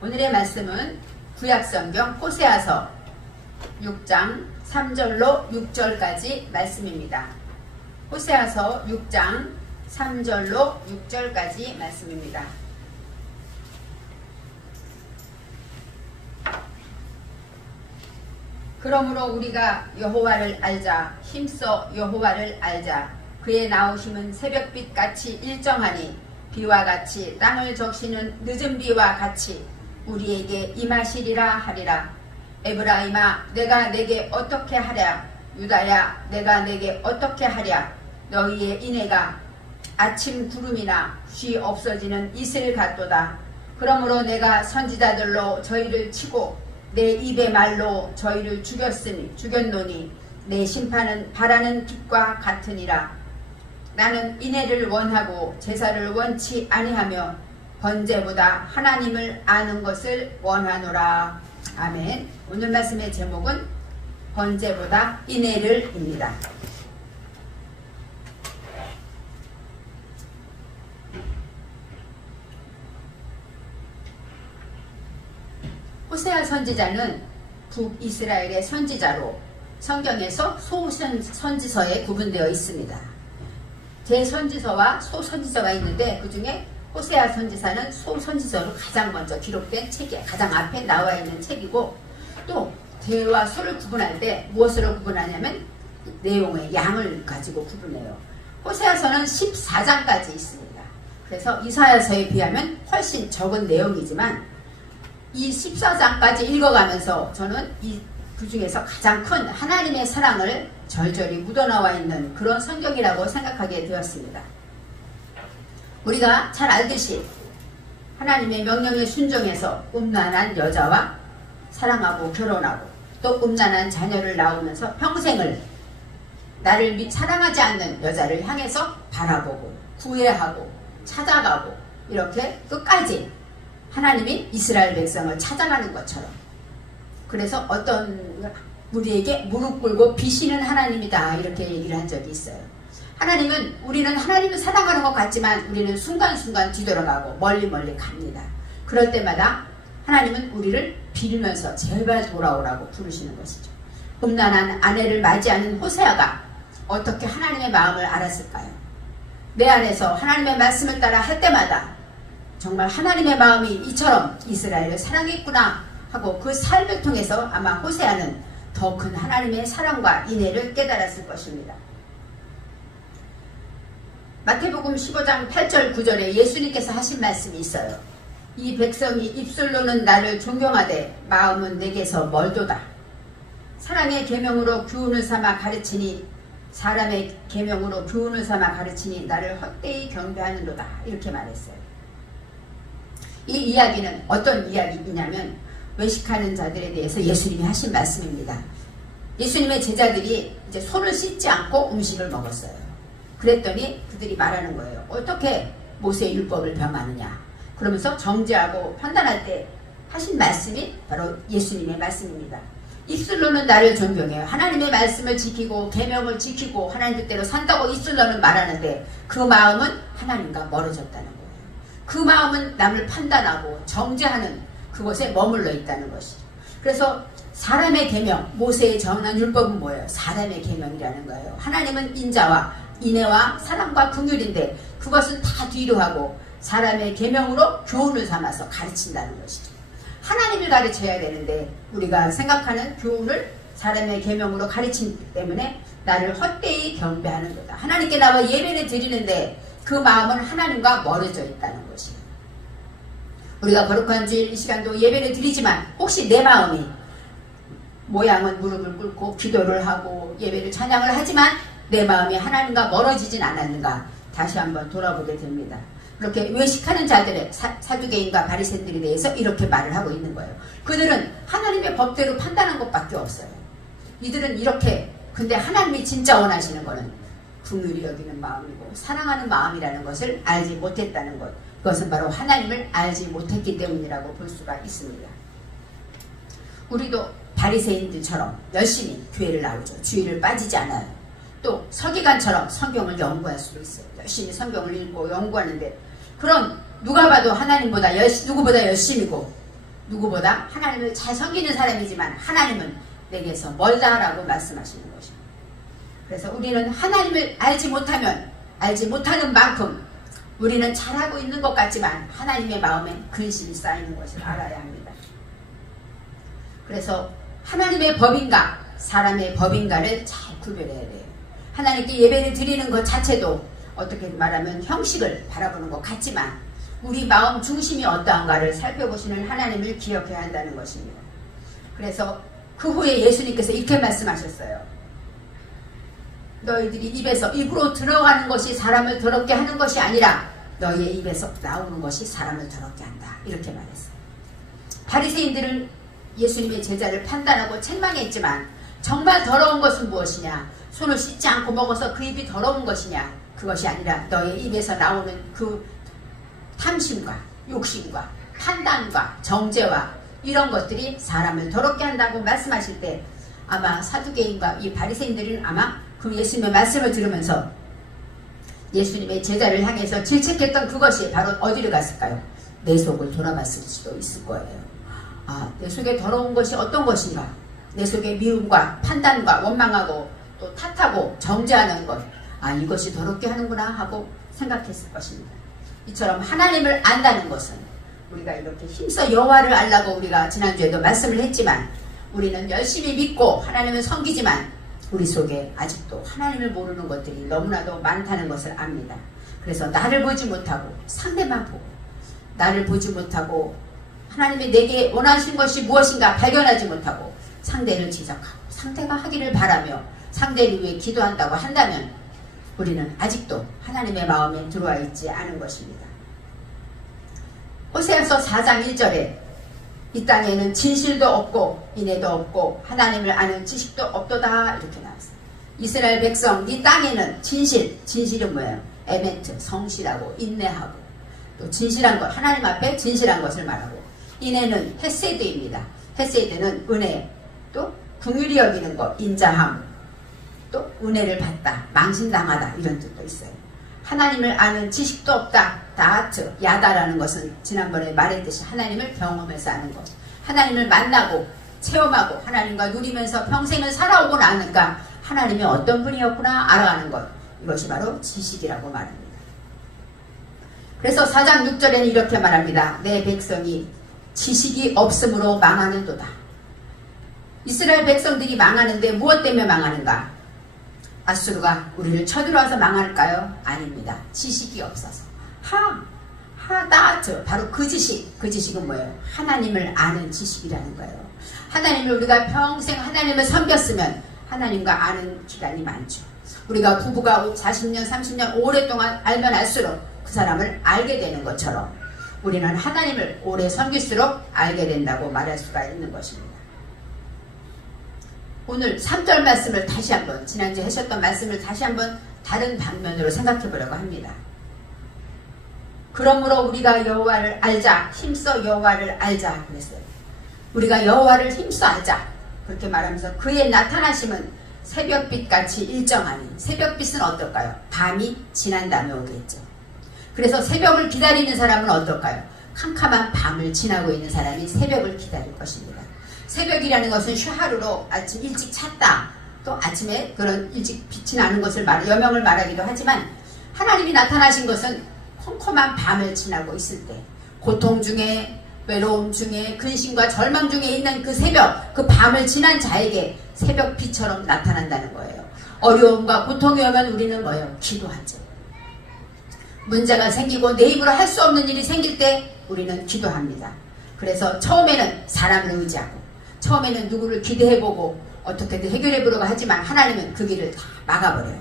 오늘의 말씀은 구약성경 호세아서 6장 3절로 6절까지 말씀입니다. 호세아서 6장 3절로 6절까지 말씀입니다. 그러므로 우리가 여호와를 알자. 힘써 여호와를 알자. 그의 나오심은 새벽빛같이 일정하니 비와 같이 땅을 적시는 늦은 비와 같이 우리에게 임하시리라 하리라. 에브라임아 내가 내게 어떻게 하랴. 유다야 내가 내게 어떻게 하랴. 너희의 인애가 아침 구름이나 쉬 없어지는 이슬 같도다. 그러므로 내가 선지자들로 저희를 치고 내 입의 말로 저희를 죽였노니 내 심판은 바라는 빛과 같으니라. 나는 인애를 원하고 제사를 원치 아니하며 번제보다 하나님을 아는 것을 원하노라. 아멘. 오늘 말씀의 제목은 번제보다 인애를입니다. 호세아 선지자는 북이스라엘의 선지자로 성경에서 소선지서에 구분되어 있습니다. 대선지서와 소선지서가 있는데 그 중에 호세아 선지사는 소선지서로 가장 먼저 기록된 책이에요. 가장 앞에 나와 있는 책이고, 또 대와 소를 구분할 때 무엇으로 구분하냐면 내용의 양을 가지고 구분해요. 호세아서는 14장까지 있습니다. 그래서 이사야서에 비하면 훨씬 적은 내용이지만 이 14장까지 읽어가면서 저는 그 중에서 가장 큰 하나님의 사랑을 절절히 묻어나와 있는 그런 성경이라고 생각하게 되었습니다. 우리가 잘 알듯이 하나님의 명령에 순종해서 음란한 여자와 사랑하고 결혼하고 또 음란한 자녀를 낳으면서 평생을 나를 사랑하지 않는 여자를 향해서 바라보고 구애하고 찾아가고 이렇게 끝까지 하나님이 이스라엘 백성을 찾아가는 것처럼, 그래서 어떤 우리에게 무릎 꿇고 비시는 하나님이다 이렇게 얘기를 한 적이 있어요. 우리는 하나님을 사랑하는 것 같지만 우리는 순간순간 뒤돌아가고 멀리 갑니다. 그럴 때마다 하나님은 우리를 빌면서 제발 돌아오라고 부르시는 것이죠. 음란한 아내를 맞이하는 호세아가 어떻게 하나님의 마음을 알았을까요? 내 안에서 하나님의 말씀을 따라 할 때마다 정말 하나님의 마음이 이처럼 이스라엘을 사랑했구나 하고 그 삶을 통해서 아마 호세아는 더 큰 하나님의 사랑과 인애를 깨달았을 것입니다. 마태복음 15장 8절 9절에 예수님께서 하신 말씀이 있어요. 이 백성이 입술로는 나를 존경하되 마음은 내게서 멀도다. 사람의 계명으로 교훈을 삼아 가르치니 사람의 계명으로 교훈을 삼아 가르치니 나를 헛되이 경배하는도다. 이렇게 말했어요. 이 이야기는 어떤 이야기이냐면 외식하는 자들에 대해서 예수님이 하신 말씀입니다. 예수님의 제자들이 이제 손을 씻지 않고 음식을 먹었어요. 그랬더니 그들이 말하는 거예요. 어떻게 모세의 율법을 범하느냐. 그러면서 정죄하고 판단할 때 하신 말씀이 바로 예수님의 말씀입니다. 입술로는 나를 존경해요. 하나님의 말씀을 지키고 계명을 지키고 하나님 뜻대로 산다고 입술로는 말하는데 그 마음은 하나님과 멀어졌다는 거예요. 그 마음은 남을 판단하고 정죄하는 그곳에 머물러 있다는 것이죠. 그래서 사람의 계명, 모세의 정한 율법은 뭐예요? 사람의 계명이라는 거예요. 하나님은 인자와 인애와 사랑과 긍휼인데 그것은 다 뒤로 하고 사람의 계명으로 교훈을 삼아서 가르친다는 것이죠. 하나님을 가르쳐야 되는데 우리가 생각하는 교훈을 사람의 계명으로 가르치기 때문에 나를 헛되이 경배하는 거다. 하나님께 나와 예배를 드리는데 그 마음은 하나님과 멀어져 있다는 것이에요. 우리가 거룩한 주일 이 시간도 예배를 드리지만 혹시 내 마음이 모양은 무릎을 꿇고 기도를 하고 예배를 찬양을 하지만 내 마음이 하나님과 멀어지진 않았는가 다시 한번 돌아보게 됩니다. 그렇게 외식하는 자들의 사두개인과 바리새인들에 대해서 이렇게 말을 하고 있는 거예요. 그들은 하나님의 법대로 판단한 것밖에 없어요. 이들은 이렇게, 근데 하나님이 진짜 원하시는 거는 긍휼히 여기는 마음이고 사랑하는 마음이라는 것을 알지 못했다는 것. 그것은 바로 하나님을 알지 못했기 때문이라고 볼 수가 있습니다. 우리도 바리새인들처럼 열심히 교회를 나오죠. 주일을 빠지지 않아요. 또 서기관처럼 성경을 연구할 수도 있어요. 열심히 성경을 읽고 연구하는데 그럼 누가 봐도 하나님보다 누구보다 열심이고 누구보다 하나님을 잘 섬기는 사람이지만 하나님은 내게서 멀다라고 말씀하시는 것입니다. 그래서 우리는 하나님을 알지 못하면 알지 못하는 만큼 우리는 잘하고 있는 것 같지만 하나님의 마음에 근심이 쌓이는 것을 알아야 합니다. 그래서 하나님의 법인가 사람의 법인가를 잘 구별해야 돼요. 하나님께 예배를 드리는 것 자체도 어떻게 말하면 형식을 바라보는 것 같지만 우리 마음 중심이 어떠한가를 살펴보시는 하나님을 기억해야 한다는 것입니다. 그래서 그 후에 예수님께서 이렇게 말씀하셨어요. 너희들이 입으로 들어가는 것이 사람을 더럽게 하는 것이 아니라 너희의 입에서 나오는 것이 사람을 더럽게 한다. 이렇게 말했어요. 바리새인들은 예수님의 제자를 판단하고 책망했지만 정말 더러운 것은 무엇이냐? 손을 씻지 않고 먹어서 그 입이 더러운 것이냐? 그것이 아니라 너의 입에서 나오는 그 탐심과 욕심과 판단과 정죄와 이런 것들이 사람을 더럽게 한다고 말씀하실 때 아마 사두개인과 이 바리새인들은 아마 그 예수님의 말씀을 들으면서 예수님의 제자를 향해서 질책했던 그것이 바로 어디를 갔을까요? 내 속을 돌아봤을 수도 있을 거예요. 내 속에 더러운 것이 어떤 것인가? 내 속에 미움과 판단과 원망하고 또 탓하고 정죄하는 것. 이것이 더럽게 하는구나 하고 생각했을 것입니다. 이처럼 하나님을 안다는 것은 우리가 이렇게 힘써 여호와를 알라고 우리가 지난주에도 말씀을 했지만 우리는 열심히 믿고 하나님을 섬기지만 우리 속에 아직도 하나님을 모르는 것들이 너무나도 많다는 것을 압니다. 그래서 나를 보지 못하고 상대만 보고 나를 보지 못하고 하나님이 내게 원하신 것이 무엇인가 발견하지 못하고 상대를 지적하고 상대가 하기를 바라며 상대를 위해 기도한다고 한다면 우리는 아직도 하나님의 마음에 들어와 있지 않은 것입니다. 호세아서 4장 1절에 이 땅에는 진실도 없고 인애도 없고 하나님을 아는 지식도 없도다 이렇게 나왔어요. 이스라엘 백성 이 땅에는 진실은 뭐예요? 에멘트, 성실하고 인내하고 또 진실한 것, 하나님 앞에 진실한 것을 말하고 인애는 헤세드입니다. 헤세드는 은혜, 또 긍휼히 여기는 것, 인자함, 또 은혜를 받다, 망신당하다 이런 뜻도 있어요. 하나님을 아는 지식도 없다. 다하트, 야다라는 것은 지난번에 말했듯이 하나님을 경험해서 아는 것. 하나님을 만나고 체험하고 하나님과 누리면서 평생을 살아오고 나니까 하나님이 어떤 분이었구나 알아가는 것. 이것이 바로 지식이라고 말합니다. 그래서 4장 6절에는 이렇게 말합니다. 내 백성이 지식이 없으므로 망하는도다. 이스라엘 백성들이 망하는데 무엇 때문에 망하는가? 아수르가 우리를 쳐들어와서 망할까요? 아닙니다. 지식이 없어서. 하다트 바로 그 지식은 뭐예요? 하나님을 아는 지식이라는 거예요. 하나님을 우리가 평생 하나님을 섬겼으면 하나님과 아는 기간이 많죠. 우리가 부부가 40년 30년 오랫동안 알면 알수록 그 사람을 알게 되는 것처럼 우리는 하나님을 오래 섬길수록 알게 된다고 말할 수가 있는 것입니다. 오늘 3절 말씀을 다시 한번 지난주에 하셨던 말씀을 다시 한번 다른 방면으로 생각해 보려고 합니다. 그러므로 우리가 여호와를 알자, 힘써 여호와를 알자 그랬어요. 우리가 여호와를 힘써 알자 그렇게 말하면서 그의 나타나심은 새벽빛같이 일정하니 새벽빛은 어떨까요? 밤이 지난 다음에 오겠죠. 그래서 새벽을 기다리는 사람은 어떨까요? 캄캄한 밤을 지나고 있는 사람이 새벽을 기다릴 것입니다. 새벽이라는 것은 슈하루로 아침 일찍 찼다. 또 아침에 그런 일찍 빛이 나는 것을 여명을 말하기도 하지만 하나님이 나타나신 것은 컴컴한 밤을 지나고 있을 때 고통 중에 외로움 중에 근심과 절망 중에 있는 그 새벽 그 밤을 지난 자에게 새벽빛처럼 나타난다는 거예요. 어려움과 고통이 오면 우리는 뭐예요? 기도하죠. 문제가 생기고 내 입으로 할 수 없는 일이 생길 때 우리는 기도합니다. 그래서 처음에는 사람을 의지하고 처음에는 누구를 기대해보고 어떻게든 해결해보려고 하지만 하나님은 그 길을 다 막아버려요.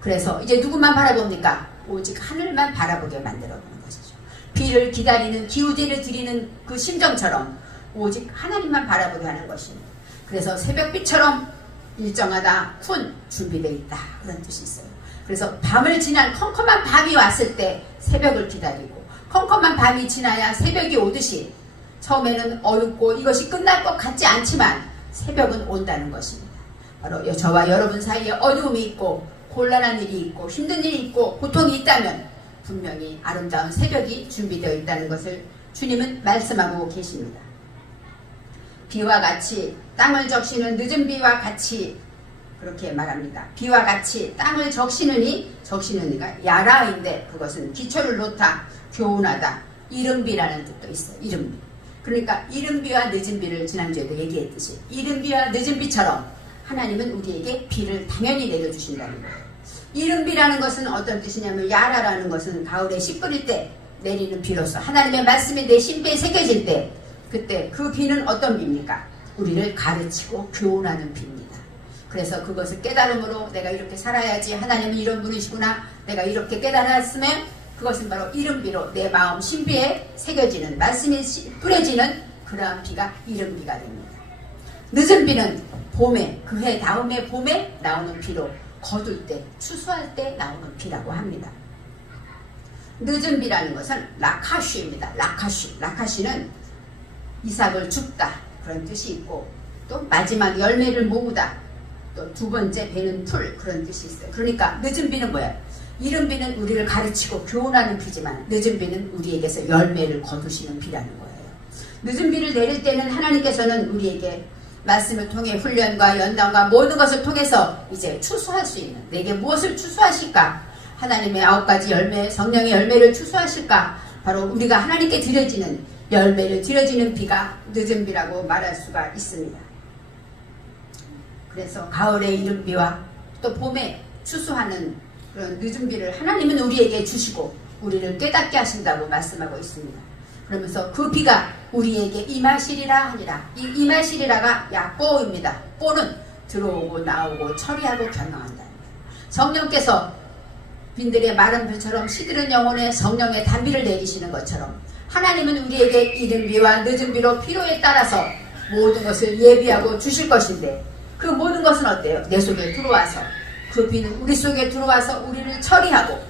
그래서 이제 누구만 바라봅니까? 오직 하늘만 바라보게 만들어보는 것이죠. 비를 기다리는 기우제를 드리는 그 심정처럼 오직 하나님만 바라보게 하는 것입니다. 그래서 새벽빛처럼 일정하다, 쿤 준비되어 있다 그런 뜻이 있어요. 그래서 밤을 지난 컴컴한 밤이 왔을 때 새벽을 기다리고 컴컴한 밤이 지나야 새벽이 오듯이 처음에는 어렵고 이것이 끝날 것 같지 않지만 새벽은 온다는 것입니다. 바로 저와 여러분 사이에 어두움이 있고 곤란한 일이 있고 힘든 일이 있고 고통이 있다면 분명히 아름다운 새벽이 준비되어 있다는 것을 주님은 말씀하고 계십니다. 비와 같이 땅을 적시는 늦은 비와 같이 그렇게 말합니다. 비와 같이 땅을 적시느니가 야라인데 그것은 기초를 놓다, 교훈하다, 이른비라는 뜻도 있어요. 이른비. 그러니까 이른비와 늦은비를 지난주에도 얘기했듯이 이른비와 늦은비처럼 하나님은 우리에게 비를 당연히 내려주신다는 거예요. 이른비라는 것은 어떤 뜻이냐면 야라라는 것은 가을에 씨 뿌릴 때 내리는 비로서 하나님의 말씀이 내 심배에 새겨질 때 그때 그 비는 어떤 비입니까? 우리를 가르치고 교훈하는 비입니다. 그래서 그것을 깨달음으로 내가 이렇게 살아야지, 하나님은 이런 분이시구나, 내가 이렇게 깨달았으면 그것은 바로 이른비로 내 마음 심비에 새겨지는 말씀이 뿌려지는 그러한 비가 이른비가 됩니다. 늦은 비는 봄에, 그 해 다음에 봄에 나오는 비로 거둘 때, 추수할 때 나오는 비라고 합니다. 늦은 비라는 것은 라카슈입니다. 라카슈는 이삭을 줍다 그런 뜻이 있고, 또 마지막 열매를 모으다, 또 두 번째 배는 풀 그런 뜻이 있어요. 그러니까 늦은 비는 뭐예요? 이른 비는 우리를 가르치고 교훈하는 비지만 늦은 비는 우리에게서 열매를 거두시는 비라는 거예요. 늦은 비를 내릴 때는 하나님께서는 우리에게 말씀을 통해 훈련과 연단과 모든 것을 통해서 이제 추수할 수 있는, 내게 무엇을 추수하실까? 하나님의 9가지 열매, 성령의 열매를 추수하실까? 바로 우리가 하나님께 드려지는 열매를 드려지는 비가 늦은 비라고 말할 수가 있습니다. 그래서 가을의 이른 비와 또 봄에 추수하는 그런 늦은 비를 하나님은 우리에게 주시고 우리를 깨닫게 하신다고 말씀하고 있습니다. 그러면서 그 비가 우리에게 임하시리라 하니라. 이 임하시리라가 야뽀입니다. 뽀는 들어오고 나오고 처리하고 경영한다. 성령께서 빈들의 마른 불처럼 시들은 영혼에 성령의 단비를 내리시는 것처럼 하나님은 우리에게 이른 비와 늦은 비로 필요에 따라서 모든 것을 예비하고 주실 것인데, 그 모든 것은 어때요? 내 속에 들어와서, 그 비는 우리 속에 들어와서 우리를 처리하고,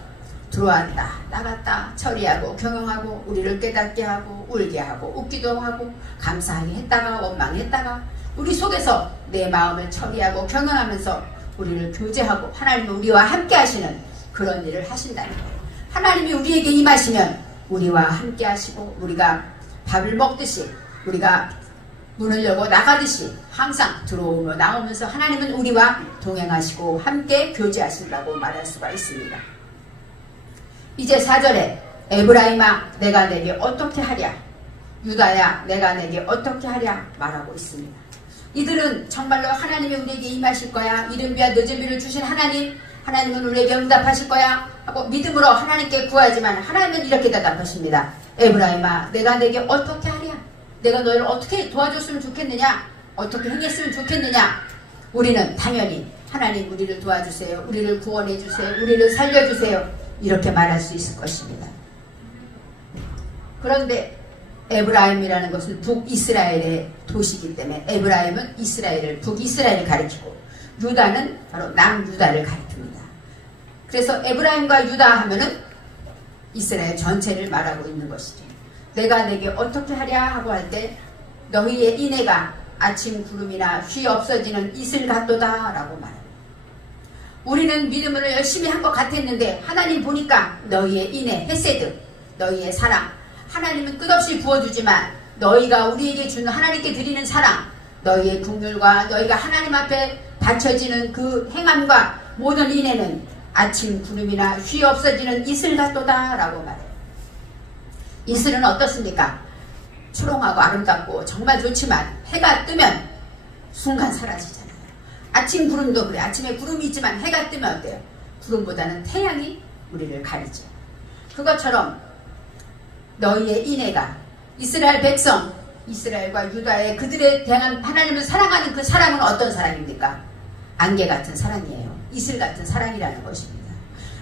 들어왔다 나갔다 처리하고 경영하고 우리를 깨닫게 하고 울게 하고 웃기도 하고 감사하게 했다가 원망했다가 우리 속에서 내 마음을 처리하고 경영하면서 우리를 교제하고 하나님은 우리와 함께 하시는 그런 일을 하신다는 거예요. 하나님이 우리에게 임하시면 우리와 함께 하시고, 우리가 밥을 먹듯이, 우리가 문을 열고 나가듯이 항상 들어오며 나오면서 하나님은 우리와 동행하시고 함께 교제하신다고 말할 수가 있습니다. 이제 4절에 에브라임아 내가 내게 어떻게 하랴, 유다야 내가 내게 어떻게 하랴 말하고 있습니다. 이들은 정말로 하나님이 우리에게 임하실 거야, 이른 비와 늦은 비를 주신 하나님은 우리에게 응답하실 거야 하고 믿음으로 하나님께 구하지만 하나님은 이렇게 대답하십니다. 에브라임아 내가 내게 어떻게 하랴, 내가 너희를 어떻게 도와줬으면 좋겠느냐, 어떻게 행했으면 좋겠느냐. 우리는 당연히 하나님 우리를 도와주세요, 우리를 구원해 주세요, 우리를 살려주세요 이렇게 말할 수 있을 것입니다. 그런데 에브라임이라는 것은 북이스라엘의 도시이기 때문에 에브라임은 이스라엘을, 북이스라엘을 가리키고 유다는 바로 남유다를 가리킵니다. 그래서 에브라임과 유다 하면은 이스라엘 전체를 말하고 있는 것이죠. 내가 내게 어떻게 하랴 하고 할 때 너희의 인애가 아침 구름이나 휘 없어지는 이슬 같도다 라고 말합니다. 우리는 믿음으로 열심히 한 것 같았는데 하나님 보니까 너희의 인애, 헤세드, 너희의 사랑, 하나님은 끝없이 부어주지만 너희가 우리에게 주는, 하나님께 드리는 사랑, 너희의 긍휼과 너희가 하나님 앞에 바쳐지는 그 행함과 모든 인애는 아침 구름이나 휘 없어지는 이슬 같도다 라고 말해요. 이슬은 어떻습니까? 초롱하고 아름답고 정말 좋지만 해가 뜨면 순간 사라지잖아요. 아침 구름도 그래. 아침에 구름이 있지만 해가 뜨면 어때요? 구름보다는 태양이 우리를 가리죠. 그것처럼 너희의 인애가, 이스라엘 백성, 이스라엘과 유다의 그들에 대한 하나님을 사랑하는 그 사랑은 어떤 사랑입니까? 안개 같은 사랑이에요. 이슬 같은 사랑이라는 것입니다.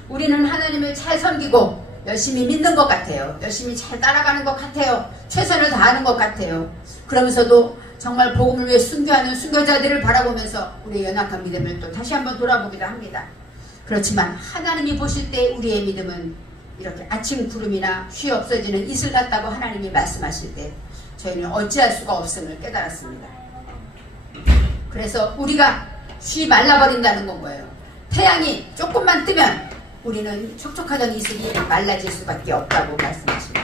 우리는 하나님을 잘 섬기고 열심히 믿는 것 같아요. 열심히 잘 따라가는 것 같아요. 최선을 다하는 것 같아요. 그러면서도 정말 복음을 위해 순교하는 순교자들을 바라보면서 우리의 연약한 믿음을 또 다시 한번 돌아보기도 합니다. 그렇지만 하나님이 보실 때 우리의 믿음은 이렇게 아침 구름이나 휘 없어지는 이슬 같다고 하나님이 말씀하실 때 저희는 어찌할 수가 없음을 깨달았습니다. 그래서 우리가 휘 말라버린다는 건 뭐예요? 태양이 조금만 뜨면 우리는 촉촉하던 이슬이 말라질 수밖에 없다고 말씀하십니다.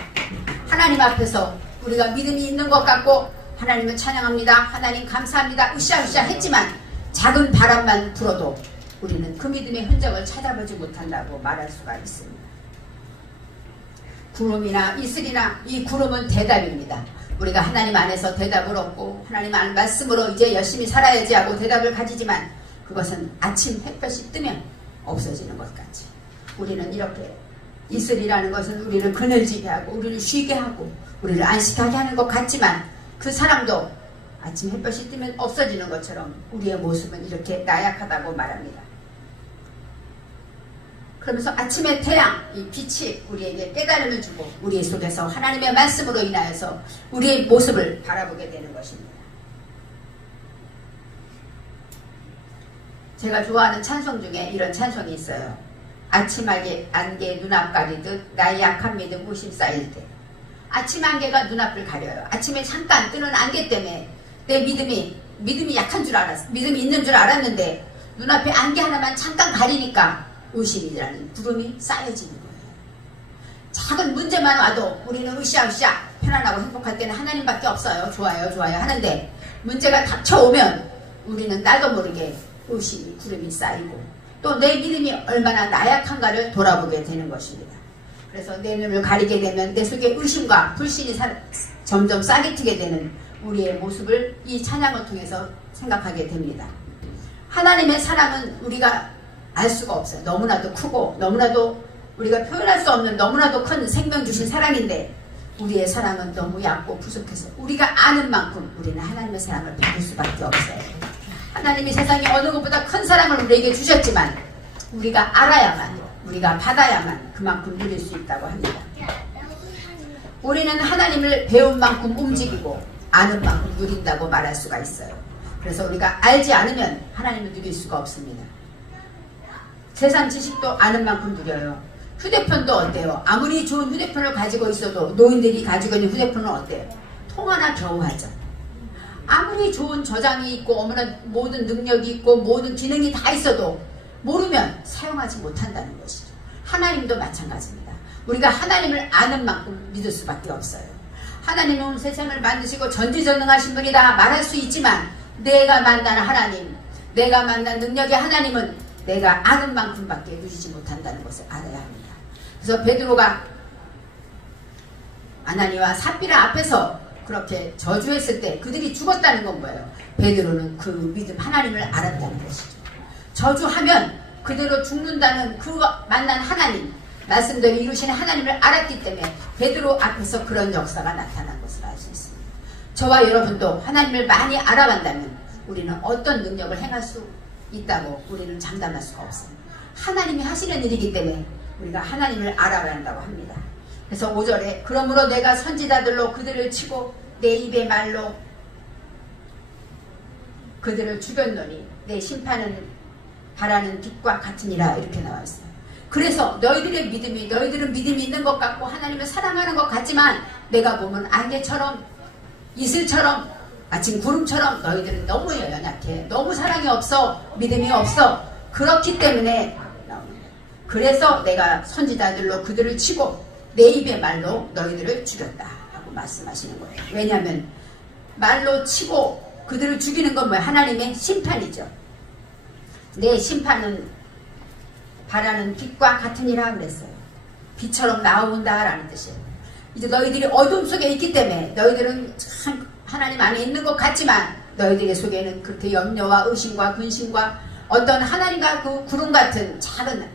하나님 앞에서 우리가 믿음이 있는 것 같고 하나님을 찬양합니다. 하나님 감사합니다. 으쌰으쌰 했지만 작은 바람만 불어도 우리는 그 믿음의 흔적을 찾아보지 못한다고 말할 수가 있습니다. 구름이나 이슬이나 이 구름은 대답입니다. 우리가 하나님 안에서 대답을 얻고 하나님 안 말씀으로 이제 열심히 살아야지 하고 대답을 가지지만 그것은 아침 햇볕이 뜨면 없어지는 것 같이 우리는 이렇게 이슬이라는 것은 우리를 그늘지게 하고 우리를 쉬게 하고 우리를 안식하게 하는 것 같지만 그 사람도 아침 햇볕이 뜨면 없어지는 것처럼 우리의 모습은 이렇게 나약하다고 말합니다. 그러면서 아침의 태양, 이 빛이 우리에게 깨달음을 주고 우리 속에서 하나님의 말씀으로 인하여서 우리의 모습을 바라보게 되는 것입니다. 제가 좋아하는 찬송 중에 이런 찬송이 있어요. 아침 안개 눈앞 가리듯 나의 약한 믿음 의심 쌓일 때. 아침 안개가 눈앞을 가려요. 아침에 잠깐 뜨는 안개 때문에 내 믿음이 약한 줄 알았어. 믿음이 있는 줄 알았는데 눈앞에 안개 하나만 잠깐 가리니까 의심이라는 구름이 쌓여지는 거예요. 작은 문제만 와도 우리는 으쌰으쌰 편안하고 행복할 때는 하나님밖에 없어요. 좋아요 하는데 문제가 닥쳐오면 우리는 나도 모르게 의심이 구름이 쌓이고 또 내 믿음이 얼마나 나약한가를 돌아보게 되는 것입니다. 그래서 내 눈을 가리게 되면 내 속에 의심과 불신이 점점 싹이 트게 되는 우리의 모습을 이 찬양을 통해서 생각하게 됩니다. 하나님의 사랑은 우리가 알 수가 없어요. 너무나도 크고 너무나도 우리가 표현할 수 없는 너무나도 큰 생명 주신 사랑인데 우리의 사랑은 너무 얇고 부족해서 우리가 아는 만큼 우리는 하나님의 사랑을 받을 수밖에 없어요. 하나님이 세상에 어느 것보다 큰 사랑을 우리에게 주셨지만 우리가 알아야만 우리가 받아야만 그만큼 누릴 수 있다고 합니다. 우리는 하나님을 배운 만큼 움직이고 아는 만큼 누린다고 말할 수가 있어요. 그래서 우리가 알지 않으면 하나님을 누릴 수가 없습니다. 세상 지식도 아는 만큼 누려요. 휴대폰도 어때요? 아무리 좋은 휴대폰을 가지고 있어도 노인들이 가지고 있는 휴대폰은 어때요? 통화나 겨우 하죠. 아무리 좋은 저장이 있고 모든 능력이 있고 모든 기능이 다 있어도 모르면 사용하지 못한다는 것이죠. 하나님도 마찬가지입니다. 우리가 하나님을 아는 만큼 믿을 수밖에 없어요. 하나님은 세상을 만드시고 전지전능하신 분이다 말할 수 있지만 내가 만난 하나님, 내가 만난 능력의 하나님은 내가 아는 만큼밖에 누리지 못한다는 것을 알아야 합니다. 그래서 베드로가 아나니와 삽비라 앞에서 그렇게 저주했을 때 그들이 죽었다는 건 뭐예요? 베드로는 그 믿음 하나님을 알았다는 것이죠. 저주하면 그대로 죽는다는 그 만난 하나님, 말씀대로 이루시는 하나님을 알았기 때문에 베드로 앞에서 그런 역사가 나타난 것을 알 수 있습니다. 저와 여러분도 하나님을 많이 알아간다면 우리는 어떤 능력을 행할 수 있다고 우리는 장담할 수가 없습니다. 하나님이 하시는 일이기 때문에 우리가 하나님을 알아가야 한다고 합니다. 그래서 5절에 그러므로 내가 선지자들로 그들을 치고 내 입의 말로 그들을 죽였노니 내 심판은 바라는 빛과 같으니라 이렇게 나와 있어요. 그래서 너희들은 믿음이 있는 것 같고 하나님을 사랑하는 것 같지만 내가 보면 안개처럼 이슬처럼 아침 구름처럼 너희들은 너무 연약해. 너무 사랑이 없어. 믿음이 없어. 그렇기 때문에 그래서 내가 선지자들로 그들을 치고 내 입의 말로 너희들을 죽였다 하고 말씀하시는 거예요. 왜냐하면 말로 치고 그들을 죽이는 건 뭐예요? 하나님의 심판이죠. 내 심판은 바라는 빛과 같으니라 그랬어요. 빛처럼 나온다라는 뜻이에요. 이제 너희들이 어둠 속에 있기 때문에 너희들은 참 하나님 안에 있는 것 같지만 너희들의 속에는 그렇게 염려와 의심과 근심과 어떤 하나님과 그 구름 같은 작은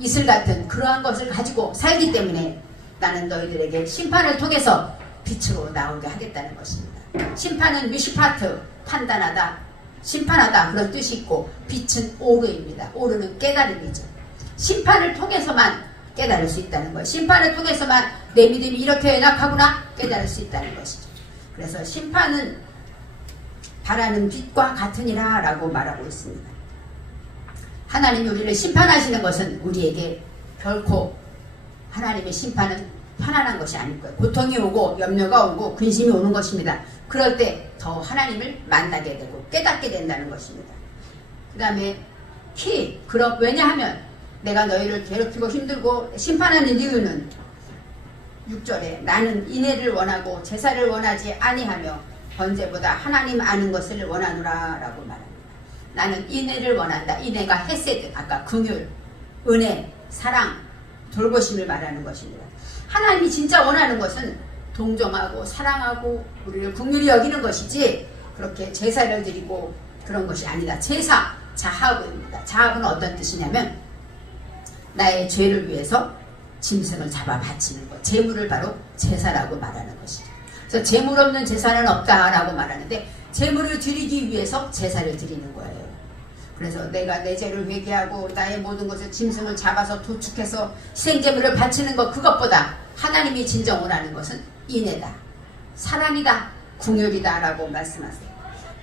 이슬 같은 그러한 것을 가지고 살기 때문에 나는 너희들에게 심판을 통해서 빛으로 나오게 하겠다는 것입니다. 심판은 미슈파트, 판단하다, 심판하다 그런 뜻이 있고 빛은 오르입니다. 오르는 깨달음이죠. 심판을 통해서만 깨달을 수 있다는 거예요. 심판을 통해서만 내 믿음이 이렇게 연약하구나 깨달을 수 있다는 것이죠. 그래서 심판은 바라는 빛과 같으니라 라고 말하고 있습니다. 하나님이 우리를 심판하시는 것은 우리에게 결코 하나님의 심판은 편안한 것이 아닐 거예요. 고통이 오고 염려가 오고 근심이 오는 것입니다. 그럴 때 더 하나님을 만나게 되고 깨닫게 된다는 것입니다. 그 다음에 왜냐하면 내가 너희를 괴롭히고 힘들고 심판하는 이유는 6절에 나는 인애를 원하고 제사를 원하지 아니하며 번제보다 하나님 아는 것을 원하노라 라고 말합니다. 나는 인애를 원한다. 인애가 헤세드, 아까 긍휼, 은혜, 사랑, 돌보심을 말하는 것입니다. 하나님이 진짜 원하는 것은 동정하고 사랑하고 우리를 긍휼히 여기는 것이지 그렇게 제사를 드리고 그런 것이 아니다. 제사, 자합입니다. 자합은 어떤 뜻이냐면 나의 죄를 위해서 짐승을 잡아 바치는 것. 제물을 바로 제사라고 말하는 것이죠. 그래서 제물 없는 제사는 없다라고 말하는데 제물을 드리기 위해서 제사를 드리는 거예요. 그래서 내가 내 죄를 회개하고 나의 모든 것을 짐승을 잡아서 도축해서 희생제물을 바치는 것, 그것보다 하나님이 진정 원하는 것은 인애다, 사랑이다, 긍휼이다 라고 말씀하세요.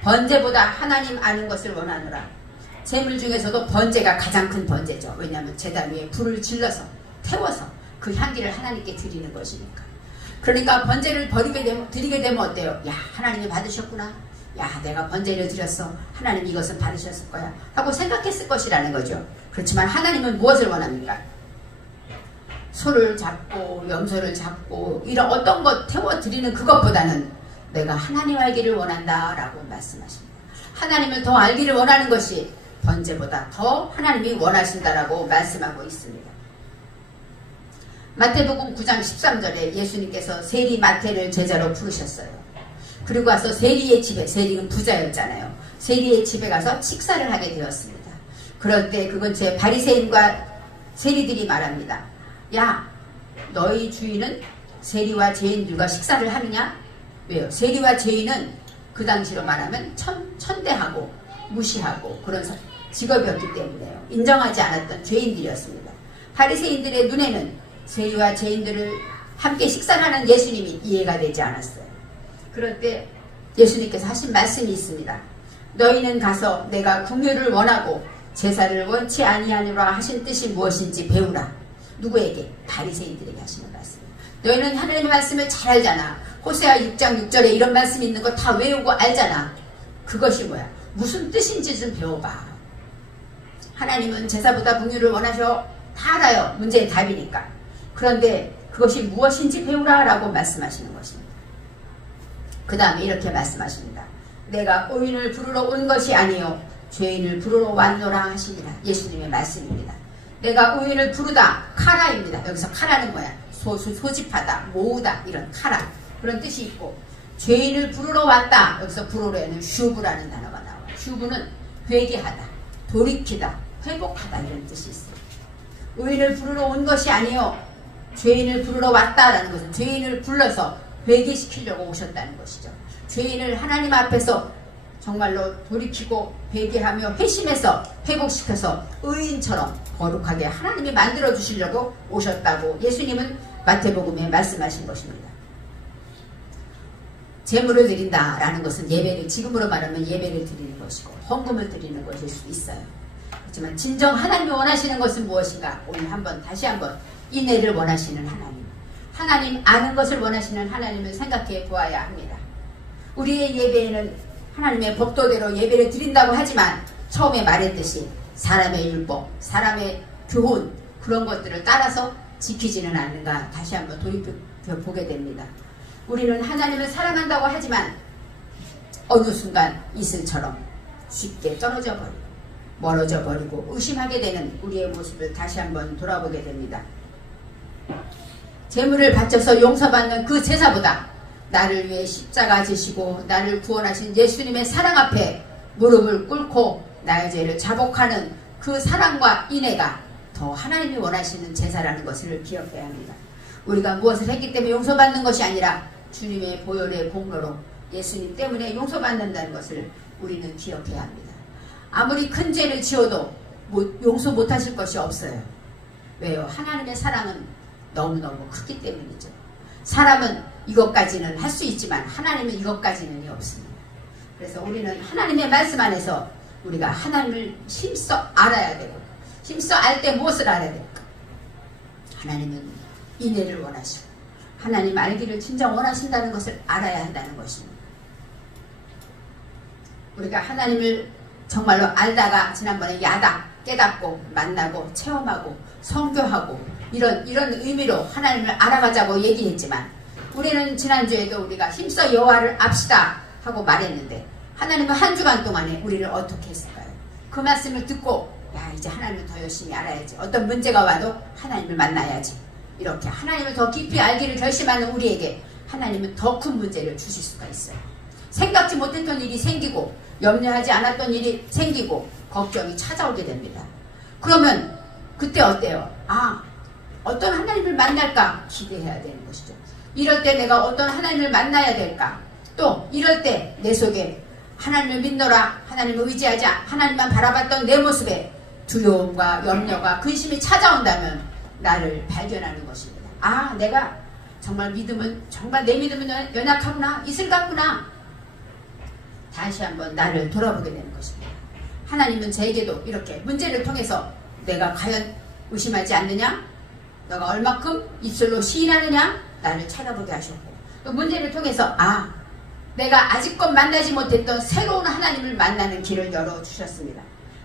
번제보다 하나님 아는 것을 원하노라. 제물 중에서도 번제가 가장 큰 번제죠. 왜냐하면 제단 위에 불을 질러서 태워서 그 향기를 하나님께 드리는 것이니까. 그러니까 번제를 드리게 되면 어때요? 야, 하나님이 받으셨구나. 야, 내가 번제를 드렸어. 하나님 이것은 받으셨을 거야 하고 생각했을 것이라는 거죠. 그렇지만 하나님은 무엇을 원합니까? 소를 잡고 염소를 잡고 이런 어떤 것 태워드리는 그것보다는 내가 하나님 알기를 원한다 라고 말씀하십니다. 하나님을 더 알기를 원하는 것이 번제보다 더 하나님이 원하신다라고 말씀하고 있습니다. 마태복음 9장 13절에 예수님께서 세리 마태를 제자로 부르셨어요. 그리고 와서 세리의 집에, 세리는 부자였잖아요. 세리의 집에 가서 식사를 하게 되었습니다. 그럴 때 그 근처에 바리새인과 세리들이 말합니다. 야, 너희 주인은 세리와 죄인들과 식사를 하느냐? 왜요? 세리와 죄인은 그 당시로 말하면 천대하고 무시하고 그런 직업이었기 때문에요. 인정하지 않았던 죄인들이었습니다. 바리새인들의 눈에는 세리와 죄인들을 함께 식사를 하는 예수님이 이해가 되지 않았어요. 그럴 때 예수님께서 하신 말씀이 있습니다. 너희는 가서 내가 긍휼을 원하고 제사를 원치 아니하노라 하신 뜻이 무엇인지 배우라. 누구에게? 바리새인들에게 하시는 말씀. 너희는 하나님의 말씀을 잘 알잖아. 호세아 6장 6절에 이런 말씀이 있는 거 다 외우고 알잖아. 그것이 뭐야? 무슨 뜻인지 좀 배워봐. 하나님은 제사보다 긍휼을 원하셔. 다 알아요. 문제의 답이니까. 그런데 그것이 무엇인지 배우라 라고 말씀하시는 것입니다. 그 다음에 이렇게 말씀하십니다. 내가 의인을 부르러 온 것이 아니요 죄인을 부르러 왔노라 하시니라. 예수님의 말씀입니다. 내가 의인을 부르다, 카라입니다. 여기서 카라는 뭐야? 소집하다, 모으다, 이런 카라, 그런 뜻이 있고, 죄인을 부르러 왔다. 여기서 부르러에는 슈브라는 단어가 나와요. 슈브는 회개하다, 돌이키다, 회복하다, 이런 뜻이 있어요. 의인을 부르러 온 것이 아니요 죄인을 부르러 왔다라는 것은 죄인을 불러서 회개시키려고 오셨다는 것이죠. 죄인을 하나님 앞에서 정말로 돌이키고 회개하며 회심해서 회복시켜서 의인처럼 거룩하게 하나님이 만들어 주시려고 오셨다고 예수님은 마태복음에 말씀하신 것입니다. 제물을 드린다라는 것은 예배를, 지금으로 말하면 예배를 드리는 것이고 헌금을 드리는 것일 수 있어요. 그렇지만 진정 하나님이 원하시는 것은 무엇인가? 오늘 다시 한번 인애를 원하시는 하나님, 하나님 아는 것을 원하시는 하나님을 생각해 보아야 합니다. 우리의 예배에는 하나님의 법도대로 예배를 드린다고 하지만 처음에 말했듯이 사람의 율법, 사람의 교훈, 그런 것들을 따라서 지키지는 않는가 다시 한번 돌이켜보게 됩니다. 우리는 하나님을 사랑한다고 하지만 어느 순간 이슬처럼 쉽게 떨어져 버리고 멀어져 버리고 의심하게 되는 우리의 모습을 다시 한번 돌아보게 됩니다. 제물을 바쳐서 용서받는 그 제사보다 나를 위해 십자가 지시고 나를 구원하신 예수님의 사랑 앞에 무릎을 꿇고 나의 죄를 자복하는 그 사랑과 인애가 더 하나님이 원하시는 제사라는 것을 기억해야 합니다. 우리가 무엇을 했기 때문에 용서받는 것이 아니라 주님의 보혈의 공로로 예수님 때문에 용서받는다는 것을 우리는 기억해야 합니다. 아무리 큰 죄를 지어도 용서 못하실 것이 없어요. 왜요? 하나님의 사랑은 너무너무 크기 때문이죠. 사람은 이것까지는 할 수 있지만 하나님은 이것까지는 없습니다. 그래서 우리는 하나님의 말씀 안에서 우리가 하나님을 힘써 알아야 되고, 힘써 알 때 무엇을 알아야 될까? 하나님은 인애를 원하시고 하나님 알기를 진정 원하신다는 것을 알아야 한다는 것입니다. 우리가 하나님을 정말로 알다가 지난번에 깨닫고 만나고 체험하고 성교하고 이런 의미로 하나님을 알아가자고 얘기했지만 우리는 지난주에도 우리가 힘써 여호와를 압시다 하고 말했는데 하나님은 한 주간 동안에 우리를 어떻게 했을까요? 그 말씀을 듣고 야 이제 하나님을 더 열심히 알아야지. 어떤 문제가 와도 하나님을 만나야지. 이렇게 하나님을 더 깊이 알기를 결심하는 우리에게 하나님은 더 큰 문제를 주실 수가 있어요. 생각지 못했던 일이 생기고 염려하지 않았던 일이 생기고 걱정이 찾아오게 됩니다. 그러면 그때 어때요? 아, 어떤 하나님을 만날까 기대해야 되는 것이죠. 이럴 때 내가 어떤 하나님을 만나야 될까? 또 이럴 때 내 속에 하나님을 믿노라, 하나님을 의지하자, 하나님만 바라봤던 내 모습에 두려움과 염려가 근심이 찾아온다면 나를 발견하는 것입니다. 아, 내가 정말 믿음은 정말 내 믿음은 연약하구나, 이슬 같구나. 다시 한번 나를 돌아보게 되는 것입니다. 하나님은 저에게도 이렇게 문제를 통해서 내가 과연 의심하지 않느냐? 너가 얼마큼 입술로 시인하느냐? 나를 찾아보게 하셨고 또 문제를 통해서 아, 내가 아직껏 만나지 못했던 새로운 하나님을 만나는 길을 열어주셨습니다.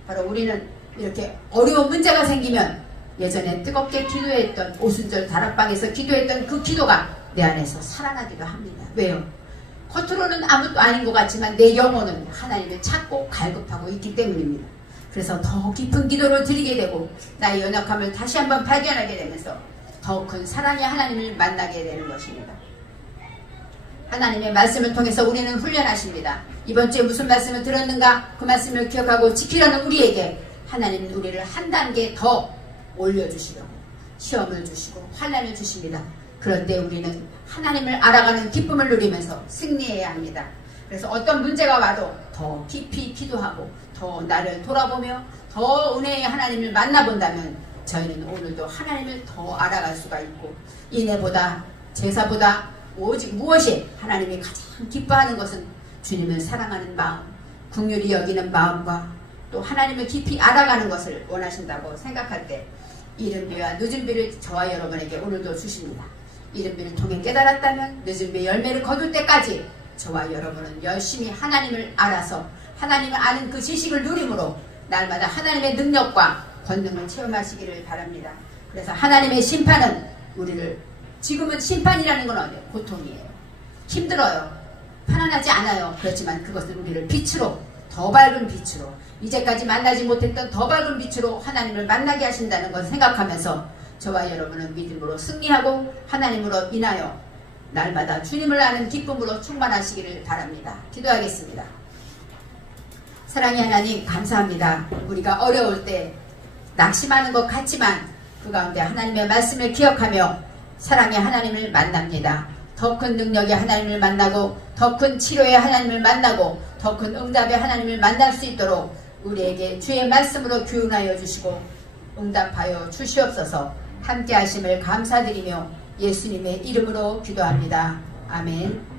바로 우리는 이렇게 어려운 문제가 생기면 예전에 뜨겁게 기도했던 오순절 다락방에서 기도했던 그 기도가 내 안에서 살아나기도 합니다. 왜요? 겉으로는 아무것도 아닌 것 같지만 내 영혼은 하나님을 찾고 갈급하고 있기 때문입니다. 그래서 더 깊은 기도를 드리게 되고 나의 연약함을 다시 한번 발견하게 되면서 더 큰 사랑의 하나님을 만나게 되는 것입니다. 하나님의 말씀을 통해서 우리는 훈련하십니다. 이번 주에 무슨 말씀을 들었는가? 그 말씀을 기억하고 지키려는 우리에게 하나님은 우리를 한 단계 더 올려주시려고 시험을 주시고 환난을 주십니다. 그럴 때 우리는 하나님을 알아가는 기쁨을 누리면서 승리해야 합니다. 그래서 어떤 문제가 와도 더 깊이 기도하고 더 나를 돌아보며 더 은혜의 하나님을 만나본다면 저희는 오늘도 하나님을 더 알아갈 수가 있고 인애보다 제사보다 오직 무엇이 하나님이 가장 기뻐하는 것은 주님을 사랑하는 마음, 긍휼히 여기는 마음과 또 하나님을 깊이 알아가는 것을 원하신다고 생각할 때 이른비와 늦은비를 저와 여러분에게 오늘도 주십니다. 이른비를 통해 깨달았다면 늦은비 열매를 거둘 때까지 저와 여러분은 열심히 하나님을 알아서 하나님을 아는 그 지식을 누림으로 날마다 하나님의 능력과 권능을 체험하시기를 바랍니다. 그래서 하나님의 심판은 우리를 지금은 심판이라는 건 어디예요? 고통이에요. 힘들어요. 편안하지 않아요. 그렇지만 그것은 우리를 빛으로 더 밝은 빛으로 이제까지 만나지 못했던 더 밝은 빛으로 하나님을 만나게 하신다는 것을 생각하면서 저와 여러분은 믿음으로 승리하고 하나님으로 인하여 날마다 주님을 아는 기쁨으로 충만하시기를 바랍니다. 기도하겠습니다. 사랑의 하나님 감사합니다. 우리가 어려울 때 낙심하는 것 같지만 그 가운데 하나님의 말씀을 기억하며 사랑의 하나님을 만납니다. 더 큰 능력의 하나님을 만나고 더 큰 치료의 하나님을 만나고 더 큰 응답의 하나님을 만날 수 있도록 우리에게 주의 말씀으로 교훈하여 주시고 응답하여 주시옵소서. 함께 하심을 감사드리며 예수님의 이름으로 기도합니다. 아멘.